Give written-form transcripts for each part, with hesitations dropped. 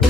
I'm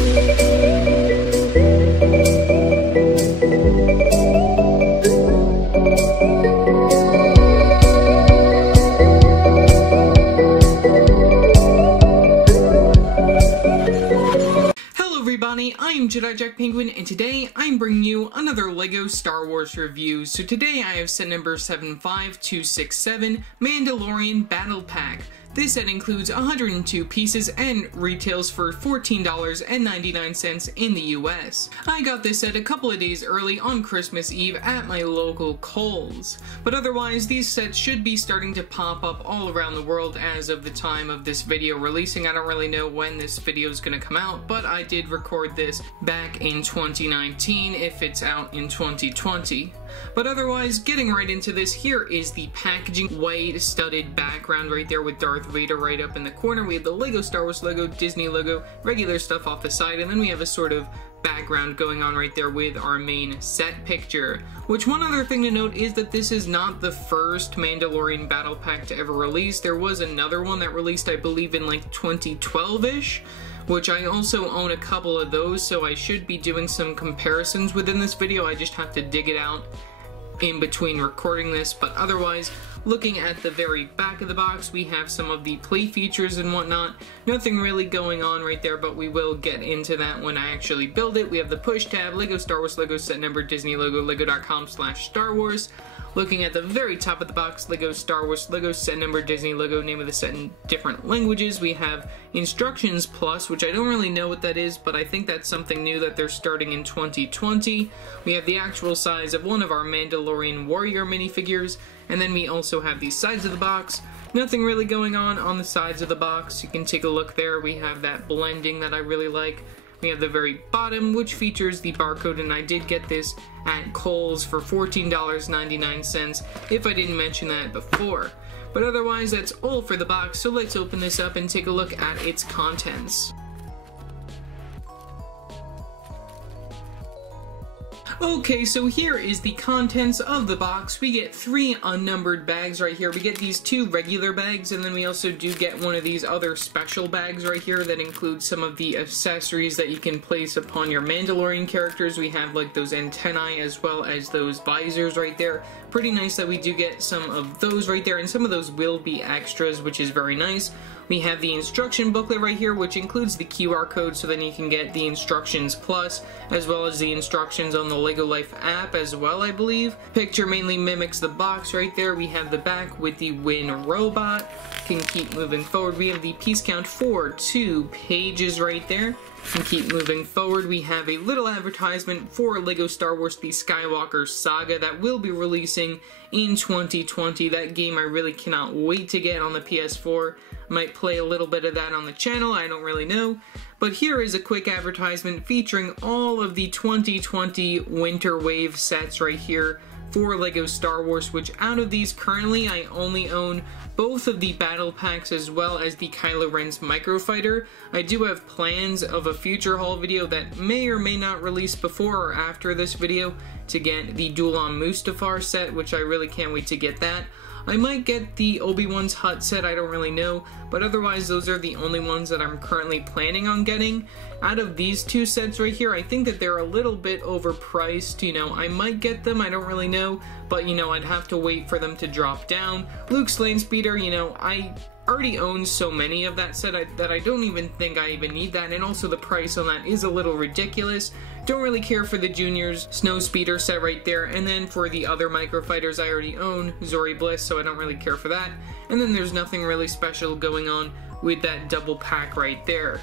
Jedi Jack Penguin, and today I'm bringing you another LEGO Star Wars review. So today I have set number 75267, Mandalorian Battle Pack. This set includes 102 pieces and retails for $14.99 in the US. I got this set a couple of days early on Christmas Eve at my local Kohl's. But otherwise, these sets should be starting to pop up all around the world as of the time of this video releasing. I don't really know when this video is going to come out, but I did record this back in 2019 if it's out in 2020. But otherwise, getting right into this, here is the packaging. White studded background right there with Darth Vader right up in the corner. We have the LEGO Star Wars logo, Disney logo, regular stuff off the side, and then we have a sort of background going on right there with our main set picture. Which, one other thing to note is that this is not the first Mandalorian Battle Pack to ever release. There was another one that released, I believe, in like 2012-ish. Which I also own a couple of those, so I should be doing some comparisons within this video. I just have to dig it out in between recording this, but otherwise, looking at the very back of the box, we have some of the play features and whatnot. Nothing really going on right there, but we will get into that when I actually build it. We have the push tab, LEGO Star Wars logo, set number, Disney logo, lego.com/Star Wars. Looking at the very top of the box, LEGO Star Wars logo, set number, Disney logo, name of the set in different languages. We have Instructions Plus, which I don't really know what that is, but I think that's something new that they're starting in 2020. We have the actual size of one of our Mandalorian Warrior minifigures, and then we also have the sides of the box. Nothing really going on the sides of the box. You can take a look there. We have that blending that I really like. We have the very bottom, which features the barcode, and I did get this at Kohl's for $14.99, if I didn't mention that before. But otherwise, that's all for the box, so let's open this up and take a look at its contents. Okay, so here is the contents of the box. We get 3 unnumbered bags right here. We get these 2 regular bags, and then we also do get one of these other special bags right here that includes some of the accessories that you can place upon your Mandalorian characters. We have like those antennae as well as those visors right there. Pretty nice that we do get some of those right there, and some of those will be extras, which is very nice. We have the instruction booklet right here, which includes the QR code, so then you can get the Instructions Plus, as well as the instructions on the LEGO Life app as well, I believe. Picture mainly mimics the box right there. We have the back with the Win robot. Can keep moving forward. We have the piece count for 2 pages right there. Can keep moving forward. We have a little advertisement for LEGO Star Wars The Skywalker Saga that will be releasing in 2020. That game I really cannot wait to get on the PS4. Might play a little bit of that on the channel, I don't really know. But here is a quick advertisement featuring all of the 2020 Winter Wave sets right here for LEGO Star Wars, which out of these currently I only own both of the battle packs as well as the Kylo Ren's Microfighter. I do have plans of a future haul video that may or may not release before or after this video to get the Duel-On Mustafar set, which I really can't wait to get that. I might get the Obi-Wan's Hut set, I don't really know, but otherwise those are the only ones that I'm currently planning on getting. Out of these 2 sets right here, I think that they're a little bit overpriced, you know. I might get them, I don't really know, but you know, I'd have to wait for them to drop down. Luke's Land Speeder, you know, I already own so many of that set that I don't even think I even need that, and also the price on that is a little ridiculous. Don't really care for the Junior's Snow Speeder set right there, and then for the other Microfighters I already own, Zori Bliss, so I don't really care for that. And then there's nothing really special going on with that double pack right there.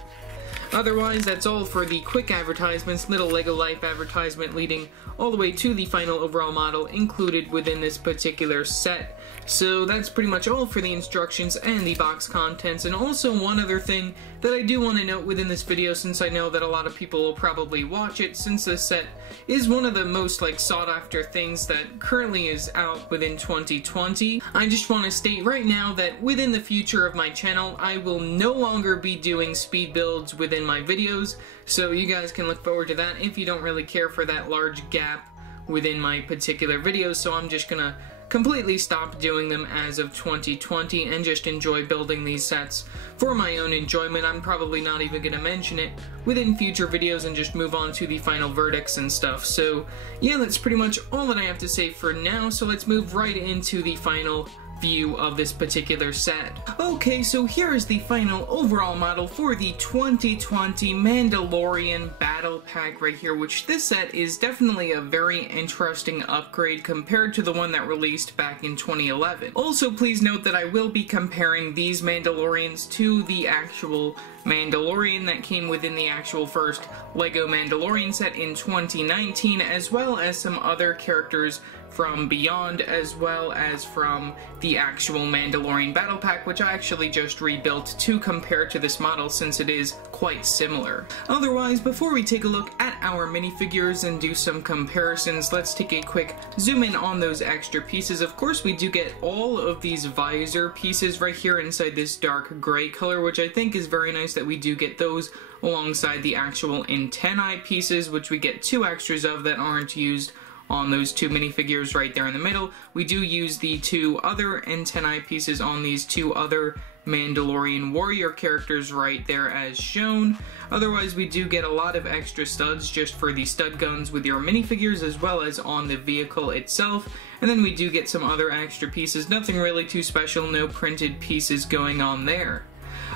Otherwise, that's all for the quick advertisements, little LEGO Life advertisement leading all the way to the final overall model included within this particular set. So that's pretty much all for the instructions and the box contents. And also one other thing that I do want to note within this video, since I know that a lot of people will probably watch it, since this set is one of the most sought after things that currently is out within 2020. I just want to state right now that within the future of my channel, I will no longer be doing speed builds within my videos, so you guys can look forward to that if you don't really care for that large gap within my particular videos. So I'm just gonna completely stopped doing them as of 2020 and just enjoy building these sets for my own enjoyment. I'm probably not even going to mention it within future videos and just move on to the final verdicts and stuff. So yeah, that's pretty much all that I have to say for now, so let's move right into the final view of this particular set. Okay, so here is the final overall model for the 2020 Mandalorian Battle Pack right here, which this set is definitely a very interesting upgrade compared to the one that released back in 2011. Also, please note that I will be comparing these Mandalorians to the actual Mandalorian that came within the actual first LEGO Mandalorian set in 2019, as well as some other characters from Beyond, as well as from the actual Mandalorian Battle Pack, which I actually just rebuilt to compare to this model since it is quite similar. Otherwise, before we take a look at our minifigures and do some comparisons, let's take a quick zoom in on those extra pieces. Of course, we do get all of these visor pieces right here inside this dark gray color, which I think is very nice that we do get those alongside the actual antennae pieces, which we get 2 extras of that aren't used on those 2 minifigures right there in the middle. We do use the 2 other antennae pieces on these 2 other Mandalorian warrior characters right there as shown. Otherwise, we do get a lot of extra studs just for the stud guns with your minifigures, as well as on the vehicle itself. And then we do get some other extra pieces, nothing really too special, no printed pieces going on there.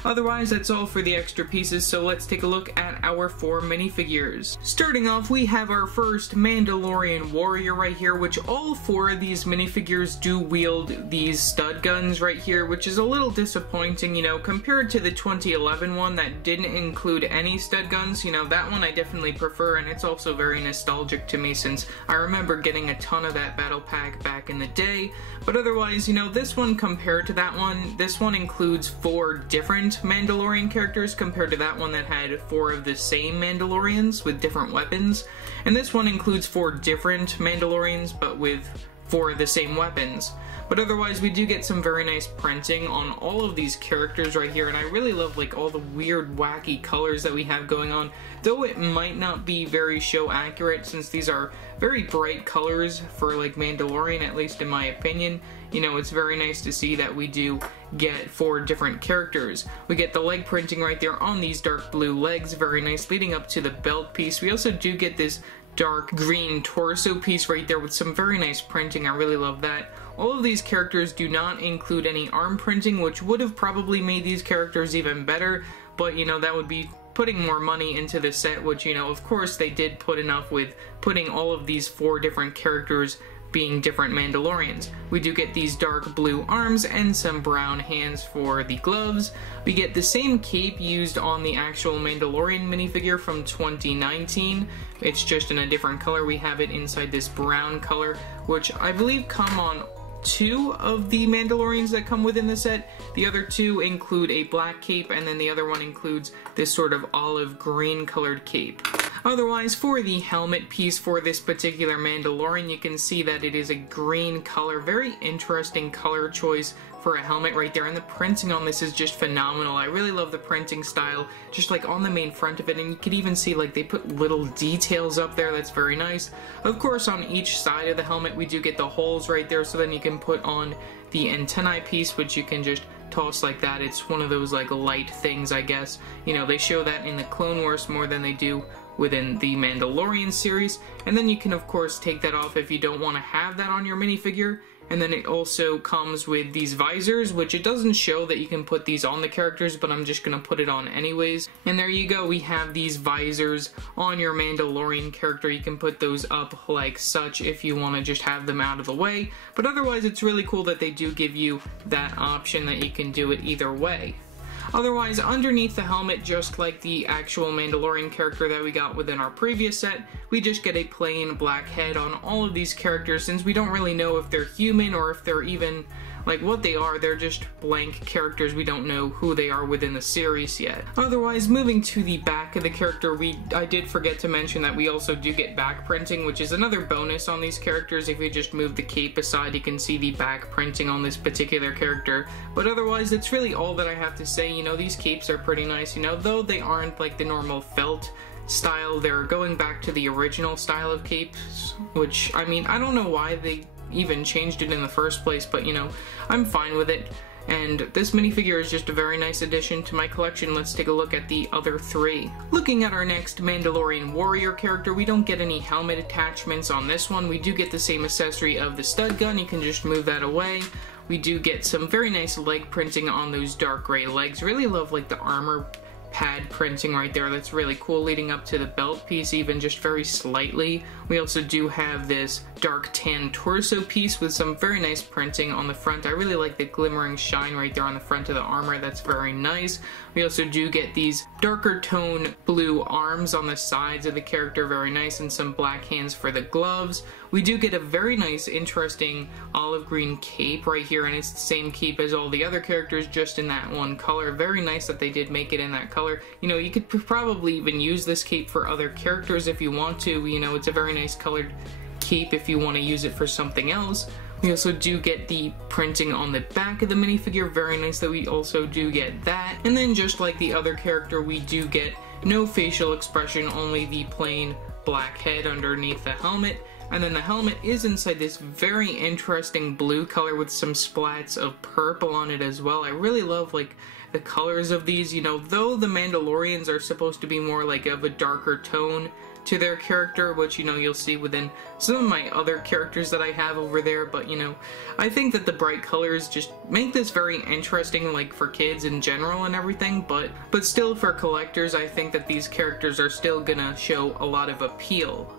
Otherwise, that's all for the extra pieces, so let's take a look at our 4 minifigures. Starting off, we have our first Mandalorian warrior right here, which all 4 of these minifigures do wield these stud guns right here, which is a little disappointing, you know, compared to the 2011 one that didn't include any stud guns. You know, that one I definitely prefer, and it's also very nostalgic to me since I remember getting a ton of that battle pack back in the day. But otherwise, you know, this one compared to that one, this one includes 4 different Mandalorian characters compared to that one that had 4 of the same Mandalorians with different weapons. And this one includes 4 different Mandalorians but with 4 of the same weapons. But otherwise, we do get some very nice printing on all of these characters right here, and I really love like all the weird wacky colors that we have going on, though it might not be very show accurate since these are very bright colors for like Mandalorian, at least in my opinion. You know, it's very nice to see that we do get 4 different characters. We get the leg printing right there on these dark blue legs, very nice, leading up to the belt piece. We also do get this dark green torso piece right there with some very nice printing. I really love that. All of these characters do not include any arm printing, which would have probably made these characters even better, but you know, that would be putting more money into the set, which, you know, of course they did put enough with putting all of these 4 different characters being different Mandalorians. We do get these dark blue arms and some brown hands for the gloves. We get the same cape used on the actual Mandalorian minifigure from 2019. It's just in a different color. We have it inside this brown color, which I believe come on 2 of the Mandalorians that come within the set. The other 2 include a black cape, and then the other one includes this sort of olive green colored cape. Otherwise, for the helmet piece for this particular Mandalorian, you can see that it is a green color. Very interesting color choice for a helmet right there, and the printing on this is just phenomenal. I really love the printing style, just like on the main front of it, and you can even see like they put little details up there. That's very nice. Of course, on each side of the helmet we do get the holes right there, so then you can put on the antennae piece, which you can just toss like that. It's one of those like light things, I guess. You know, they show that in the Clone Wars more than they do within the Mandalorian series. And then you can of course take that off if you don't want to have that on your minifigure. And then it also comes with these visors, which it doesn't show that you can put these on the characters, but I'm just gonna put it on anyways. And there you go, we have these visors on your Mandalorian character. You can put those up like such if you want to just have them out of the way, but otherwise it's really cool that they do give you that option that you can do it either way. Otherwise, underneath the helmet, just like the actual Mandalorian character that we got within our previous set, we just get a plain black head on all of these characters, since we don't really know if they're human or if they're even like what they are. They're just blank characters. We don't know who they are within the series yet. Otherwise, moving to the back of the character, I did forget to mention that we also do get back printing, which is another bonus on these characters. If we just move the cape aside, you can see the back printing on this particular character. But otherwise, that's really all that I have to say. You know, these capes are pretty nice, you know, though they aren't like the normal felt style. They're going back to the original style of capes, which, I mean, I don't know why they even changed it in the first place, but you know, I'm fine with it. And this minifigure is just a very nice addition to my collection. Let's take a look at the other three. Looking at our next Mandalorian warrior character, we don't get any helmet attachments on this one. We do get the same accessory of the stud gun. You can just move that away. We do get some very nice leg printing on those dark gray legs. Really love like the armor pad printing right there. That's really cool, leading up to the belt piece even just very slightly. We also do have this dark tan torso piece with some very nice printing on the front. I really like the glimmering shine right there on the front of the armor. That's very nice. We also do get these darker tone blue arms on the sides of the character, very nice, and some black hands for the gloves. We do get a very nice, interesting olive green cape right here, and it's the same cape as all the other characters, just in that one color. Very nice that they did make it in that color. You know, you could probably even use this cape for other characters if you want to. You know, it's a very nice colored cape if you want to use it for something else. We also do get the printing on the back of the minifigure. Very nice that we also do get that. And then just like the other character, we do get no facial expression, only the plain black head underneath the helmet. And then the helmet is inside this very interesting blue color with some splats of purple on it as well. I really love like the colors of these, you know, though the Mandalorians are supposed to be more like of a darker tone to their character, which, you know, you'll see within some of my other characters that I have over there, but, you know, I think that the bright colors just make this very interesting, like, for kids in general and everything, but still for collectors, I think that these characters are still gonna show a lot of appeal.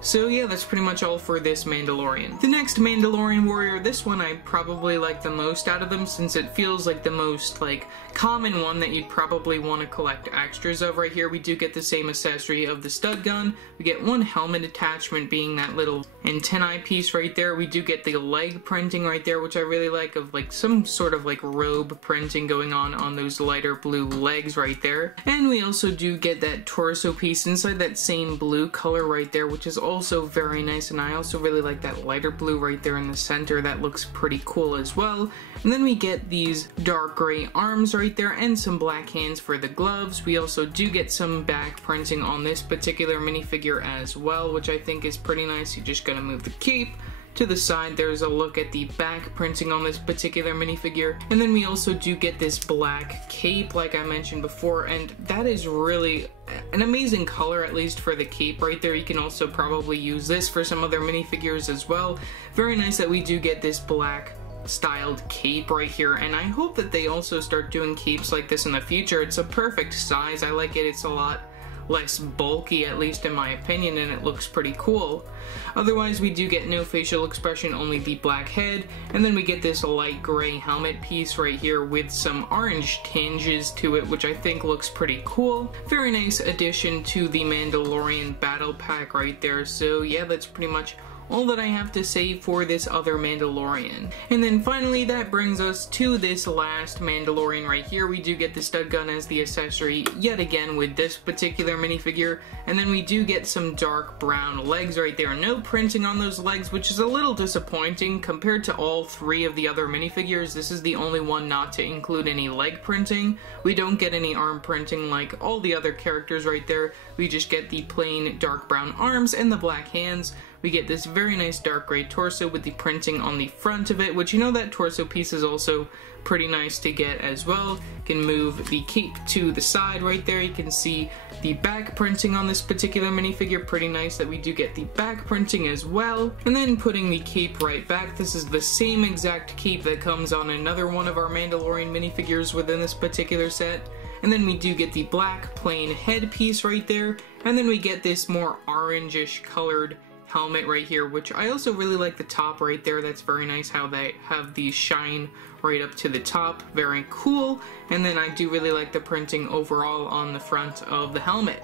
So yeah, that's pretty much all for this Mandalorian. The next Mandalorian warrior, this one I probably like the most out of them, since it feels like the most like common one that you'd probably want to collect extras of. Right here we do get the same accessory of the stud gun. We get one helmet attachment being that little antennae piece right there. We do get the leg printing right there, which I really like, of like some sort of like robe printing going on those lighter blue legs right there. And we also do get that torso piece inside that same blue color right there, which is also very nice, and I also really like that lighter blue right there in the center. That looks pretty cool as well. And then we get these dark gray arms right there and some black hands for the gloves. We also do get some back printing on this particular minifigure as well, which I think is pretty nice. You just gotta move the cape to the side. There's a look at the back printing on this particular minifigure. And then we also do get this black cape, like I mentioned before, and that is really an amazing color, at least for the cape right there. You can also probably use this for some other minifigures as well. Very nice that we do get this black styled cape right here, and I hope that they also start doing capes like this in the future. It's a perfect size. I like it. It's a lot less bulky, at least in my opinion, and it looks pretty cool. Otherwise, we do get no facial expression, only the black head, and then we get this light gray helmet piece right here with some orange tinges to it, which I think looks pretty cool. Very nice addition to the Mandalorian Battle Pack right there. So yeah, that's pretty much all that I have to say for this other Mandalorian. And then finally, that brings us to this last Mandalorian right here. We do get the stud gun as the accessory yet again with this particular minifigure, and then we do get some dark brown legs right there. No printing on those legs, which is a little disappointing compared to all three of the other minifigures. This is the only one not to include any leg printing. We don't get any arm printing like all the other characters right there. We just get the plain dark brown arms and the black hands. We get this very nice dark gray torso with the printing on the front of it, which, you know, that torso piece is also pretty nice to get as well. You can move the cape to the side right there. You can see the back printing on this particular minifigure. Pretty nice that we do get the back printing as well. And then putting the cape right back. This is the same exact cape that comes on another one of our Mandalorian minifigures within this particular set. And then we do get the black plain headpiece right there. And then we get this more orangish colored helmet right here, which I also really like the top right there. That's very nice how they have the shine right up to the top. Very cool. And then I do really like the printing overall on the front of the helmet.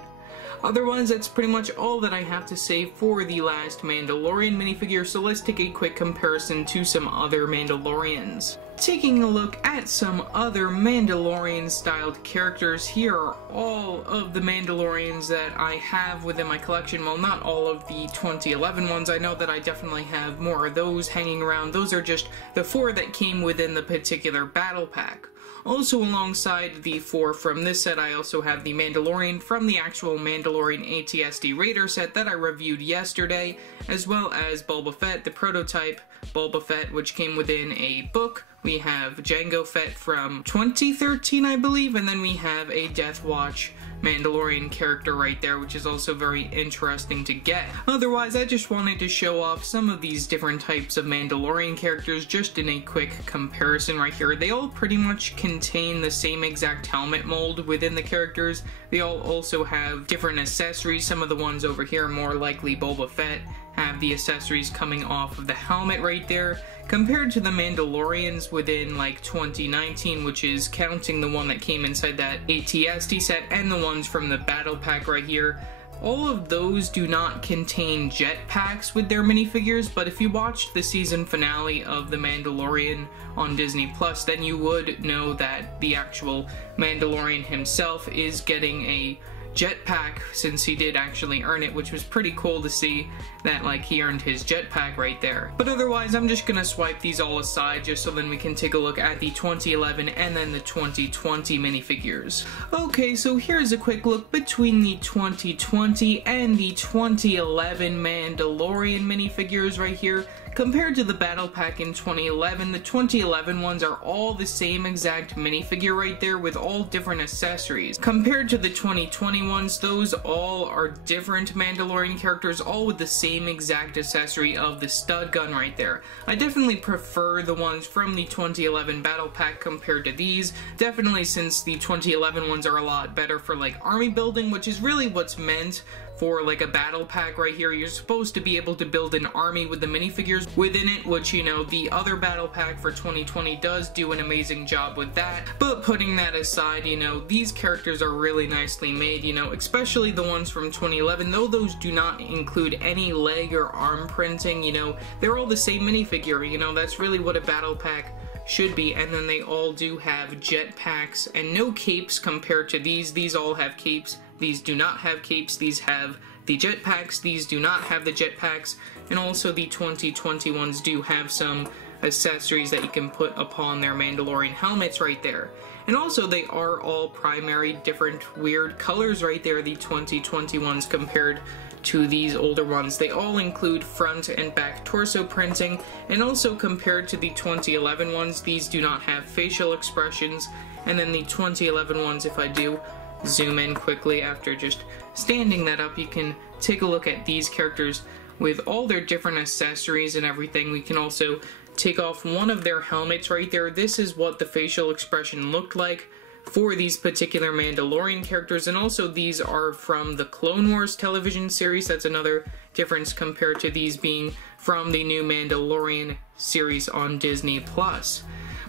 Otherwise, that's pretty much all that I have to say for the last Mandalorian minifigure, so let's take a quick comparison to some other Mandalorians. Taking a look at some other Mandalorian-styled characters, here are all of the Mandalorians that I have within my collection. Well, not all of the 2011 ones. I know that I definitely have more of those hanging around. Those are just the 4 that came within the particular battle pack. Also alongside the 4 from this set, I also have the Mandalorian from the actual Mandalorian ATSD Raider set that I reviewed yesterday, as well as Boba Fett, the prototype Boba Fett, which came within a book. We have Jango Fett from 2013, I believe, and then we have a Death Watch Mandalorian character right there, which is also very interesting to get. Otherwise, I just wanted to show off some of these different types of Mandalorian characters just in a quick comparison right here. They all pretty much contain the same exact helmet mold within the characters. They all also have different accessories. Some of the ones over here, more likely Boba Fett, have the accessories coming off of the helmet right there, compared to the Mandalorians within like 2019, which is counting the one that came inside that ATSD set and the ones from the Battle Pack right here. All of those do not contain jetpacks with their minifigures, but if you watched the season finale of The Mandalorian on Disney Plus, then you would know that the actual Mandalorian himself is getting a jetpack, since he did actually earn it, which was pretty cool to see that like he earned his jetpack right there. But otherwise, I'm just gonna swipe these all aside just so then we can take a look at the 2011 and then the 2020 minifigures. Okay, so here's a quick look between the 2020 and the 2011 Mandalorian minifigures right here. Compared to the Battle Pack in 2011, the 2011 ones are all the same exact minifigure right there with all different accessories. Compared to the 2020 ones, those all are different Mandalorian characters, all with the same exact accessory of the stud gun right there. I definitely prefer the ones from the 2011 Battle Pack compared to these, definitely since the 2011 ones are a lot better for like army building, which is really what's meant for like a battle pack right here. You're supposed to be able to build an army with the minifigures within it, which, you know, the other battle pack for 2020 does do an amazing job with that. But putting that aside, you know, these characters are really nicely made, you know, especially the ones from 2011, though those do not include any leg or arm printing, you know, they're all the same minifigure, you know, that's really what a battle pack should be. And then they all do have jetpacks and no capes compared to these. These all have capes. These do not have capes. These have the jetpacks. These do not have the jetpacks. And also the 2020 ones do have some accessories that you can put upon their Mandalorian helmets right there. And also they are all primary different weird colors right there, the 2020 ones compared to these older ones. They all include front and back torso printing, and also compared to the 2011 ones, these do not have facial expressions. And then the 2011 ones, if I do zoom in quickly after just standing that up, you can take a look at these characters with all their different accessories and everything. We can also take off one of their helmets right there. This is what the facial expression looked like for these particular Mandalorian characters, and also these are from the Clone Wars television series. That's another difference compared to these being from the new Mandalorian series on Disney Plus.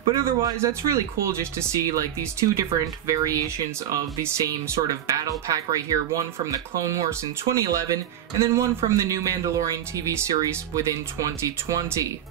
But otherwise, that's really cool just to see like these two different variations of the same sort of battle pack right here. One from the Clone Wars in 2011, and then one from the new Mandalorian TV series within 2020.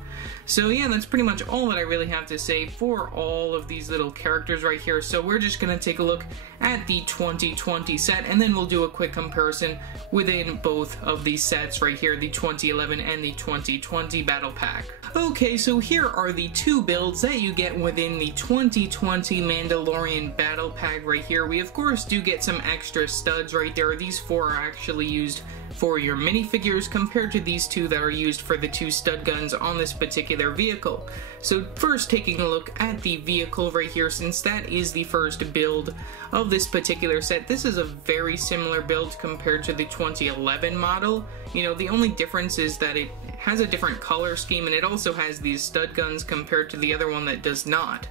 So yeah, that's pretty much all that I really have to say for all of these little characters right here. So we're just going to take a look at the 2020 set, and then we'll do a quick comparison within both of these sets right here, the 2011 and the 2020 Battle Pack. Okay, so here are the two builds that you get within the 2020 Mandalorian Battle Pack right here. We of course do get some extra studs right there. These four are actually used for your minifigures compared to these two that are used for the two stud guns on this particular vehicle. So first, taking a look at the vehicle right here, since that is the first build of this particular set, this is a very similar build compared to the 2011 model. You know, the only difference is that it has a different color scheme, and it also has these stud guns compared to the other one that does not.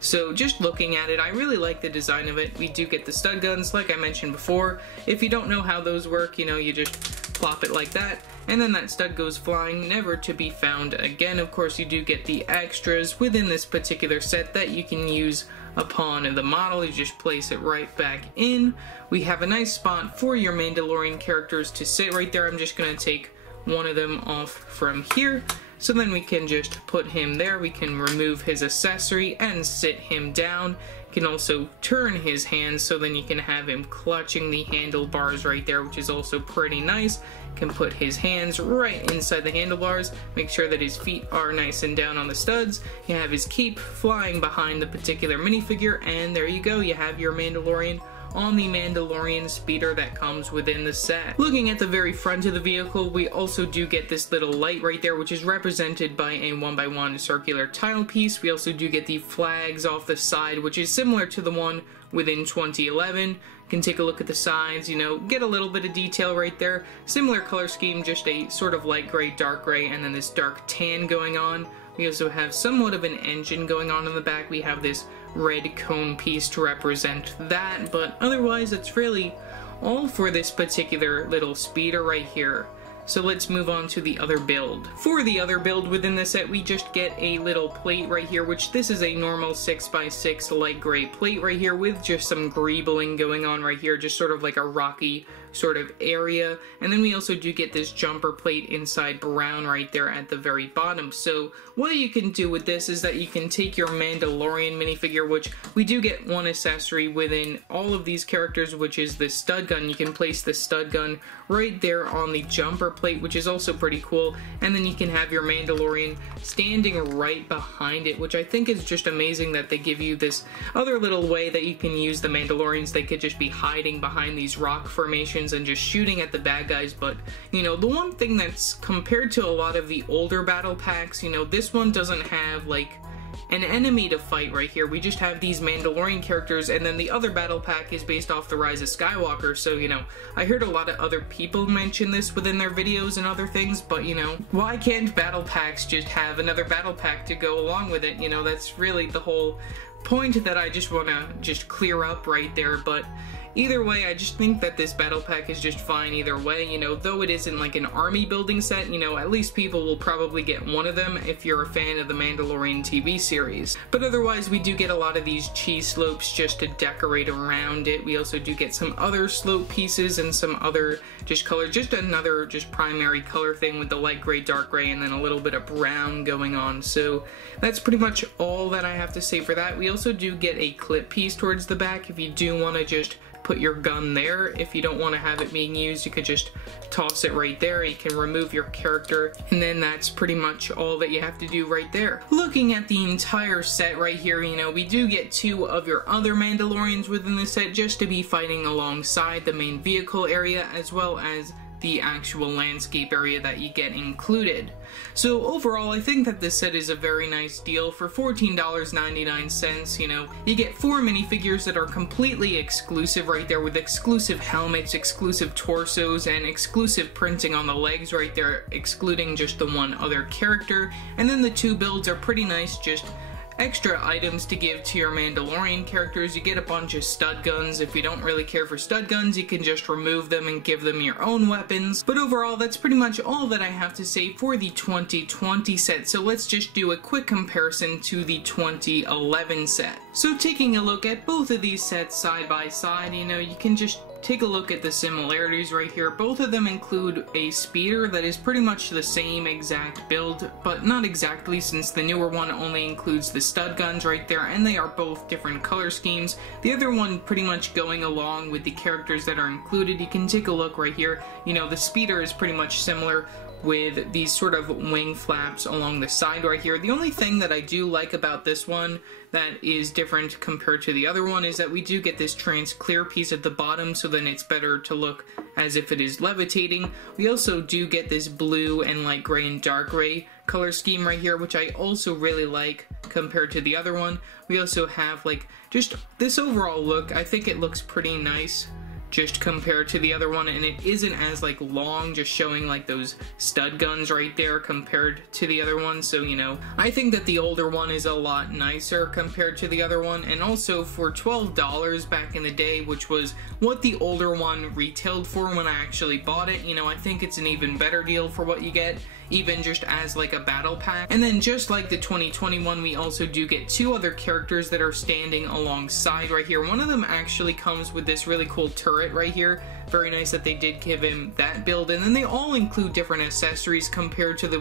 So just looking at it, I really like the design of it. We do get the stud guns, like I mentioned before. If you don't know how those work, you know, you just plop it like that, and then that stud goes flying, never to be found again. Of course, you do get the extras within this particular set that you can use upon the model. You just place it right back in. We have a nice spot for your Mandalorian characters to sit right there. I'm just going to take one of them off from here. So then we can just put him there. We can remove his accessory and sit him down. You can also turn his hands so then you can have him clutching the handlebars right there, which is also pretty nice. Can put his hands right inside the handlebars, make sure that his feet are nice and down on the studs. You have his cape flying behind the particular minifigure, and there you go, you have your Mandalorian on the Mandalorian speeder that comes within the set. Looking at the very front of the vehicle, we also do get this little light right there, which is represented by a 1x1 circular tile piece. We also do get the flags off the side, which is similar to the one within 2011. Can take a look at the sides, you know, get a little bit of detail right there. Similar color scheme, just a sort of light gray, dark gray, and then this dark tan going on. We also have somewhat of an engine going on in the back. We have this red cone piece to represent that, but otherwise it's really all for this particular little speeder right here. So let's move on to the other build. For the other build within the set, we just get a little plate right here, which this is a normal 6x6 light gray plate right here with just some greebling going on right here, just sort of like a rocky sort of area. And then we also do get this jumper plate inside brown right there at the very bottom. So what you can do with this is that you can take your Mandalorian minifigure, which we do get one accessory within all of these characters, which is the stud gun. You can place the stud gun right there on the jumper plate, which is also pretty cool. And then you can have your Mandalorian standing right behind it, which I think is just amazing that they give you this other little way that you can use the Mandalorians. They could just be hiding behind these rock formations and just shooting at the bad guys. But you know, the one thing that's compared to a lot of the older battle packs, you know, this one doesn't have like an enemy to fight right here. We just have these Mandalorian characters, and then the other battle pack is based off the Rise of Skywalker. So, you know, I heard a lot of other people mention this within their videos and other things, but, you know, why can't battle packs just have another battle pack to go along with it? You know, that's really the whole point that I just want to just clear up right there. But either way, I just think that this battle pack is just fine either way. You know, though it isn't like an army building set, you know, at least people will probably get one of them if you're a fan of the Mandalorian TV series. But otherwise, we do get a lot of these cheese slopes just to decorate around it. We also do get some other slope pieces and some other just color, just another just primary color thing with the light gray, dark gray, and then a little bit of brown going on. So that's pretty much all that I have to say for that. We also do get a clip piece towards the back if you do want to just put your gun there. If you don't want to have it being used, you could just toss it right there. You can remove your character, and then that's pretty much all that you have to do right there. Looking at the entire set right here, you know, we do get two of your other Mandalorians within the set just to be fighting alongside the main vehicle area, as well as the actual landscape area that you get included. So overall, I think that this set is a very nice deal for $14.99. You know, you get 4 minifigures that are completely exclusive right there, with exclusive helmets, exclusive torsos, and exclusive printing on the legs right there, excluding just the one other character. And then the 2 builds are pretty nice, just extra items to give to your Mandalorian characters. You get a bunch of stud guns. If you don't really care for stud guns, you can just remove them and give them your own weapons. But overall, that's pretty much all that I have to say for the 2020 set. So let's just do a quick comparison to the 2011 set. So taking a look at both of these sets side by side, you know, you can just take a look at the similarities right here. Both of them include a speeder that is pretty much the same exact build, but not exactly, since the newer one only includes the stud guns right there, and they are both different color schemes. The other one pretty much going along with the characters that are included. You can take a look right here. You know, the speeder is pretty much similar with these sort of wing flaps along the side right here. The only thing that I do like about this one that is different compared to the other one is that we do get this trans clear piece at the bottom, so then it's better to look as if it is levitating. We also do get this blue and light gray and dark gray color scheme right here, which I also really like compared to the other one. We also have like just this overall look. I think it looks pretty nice just compared to the other one, and it isn't as like long, just showing like those stud guns right there compared to the other one. So, you know, I think that the older one is a lot nicer compared to the other one. And also for $12 back in the day, which was what the older one retailed for when I actually bought it, you know, I think it's an even better deal for what you get, even just as like a battle pack. And then just like the 2021, we also do get 2 other characters that are standing alongside right here. One of them actually comes with this really cool turret right here. Very nice that they did give him that build. And then they all include different accessories compared to the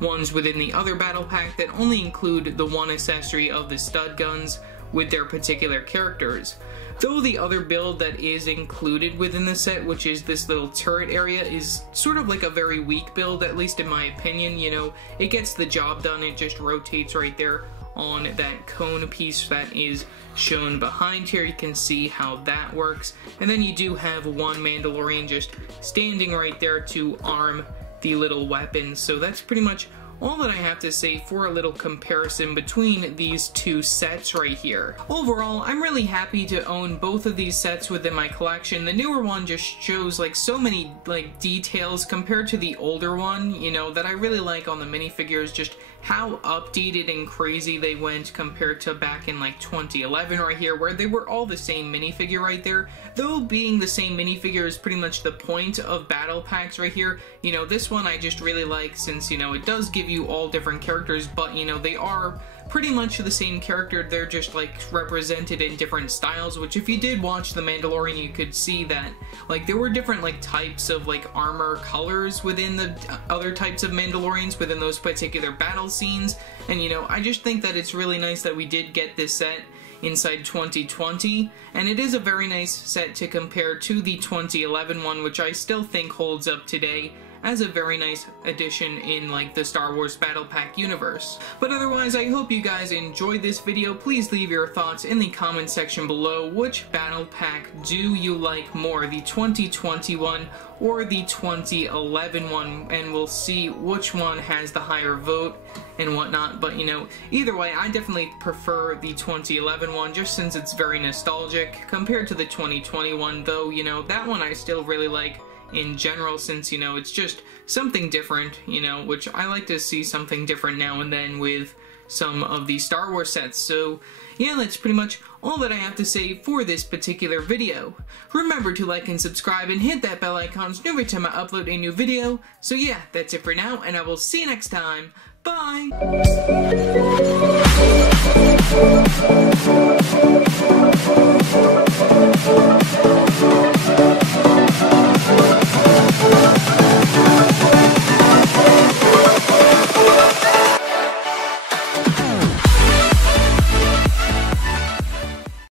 ones within the other battle pack that only include the one accessory of the stud guns, with their particular characters. Though the other build that is included within the set, which is this little turret area, is sort of like a very weak build, at least in my opinion. You know, it gets the job done, it just rotates right there on that cone piece that is shown behind here. You can see how that works. And then you do have one Mandalorian just standing right there to arm the little weapon. So that's pretty much all that I have to say for a little comparison between these two sets right here. Overall, I'm really happy to own both of these sets within my collection. The newer one just shows like so many like details compared to the older one, you know, that I really like on the minifigures, just how updated and crazy they went compared to back in like 2011 right here, where they were all the same minifigure right there. Though being the same minifigure is pretty much the point of battle packs right here, you know, this one I just really like since, you know, it does give you all different characters, but you know, they are pretty much the same character. They're just like represented in different styles, which if you did watch The Mandalorian, you could see that like there were different like types of like armor colors within the other types of Mandalorians within those particular battle scenes. And you know, I just think that it's really nice that we did get this set inside 2020, and it is a very nice set to compare to the 2011 one, which I still think holds up today as a very nice addition in like the Star Wars Battle Pack universe. But otherwise, I hope you guys enjoyed this video. Please leave your thoughts in the comment section below. Which Battle Pack do you like more, the 2021 or the 2011 one? And we'll see which one has the higher vote and whatnot. But you know, either way, I definitely prefer the 2011 one just since it's very nostalgic compared to the 2021, though, you know, that one I still really like in general, since, you know, it's just something different, you know, which I like to see something different now and then with some of the Star Wars sets. So yeah, that's pretty much all that I have to say for this particular video. Remember to like and subscribe and hit that bell icon so every time I upload a new video. So yeah, that's it for now, and I will see you next time. Bye!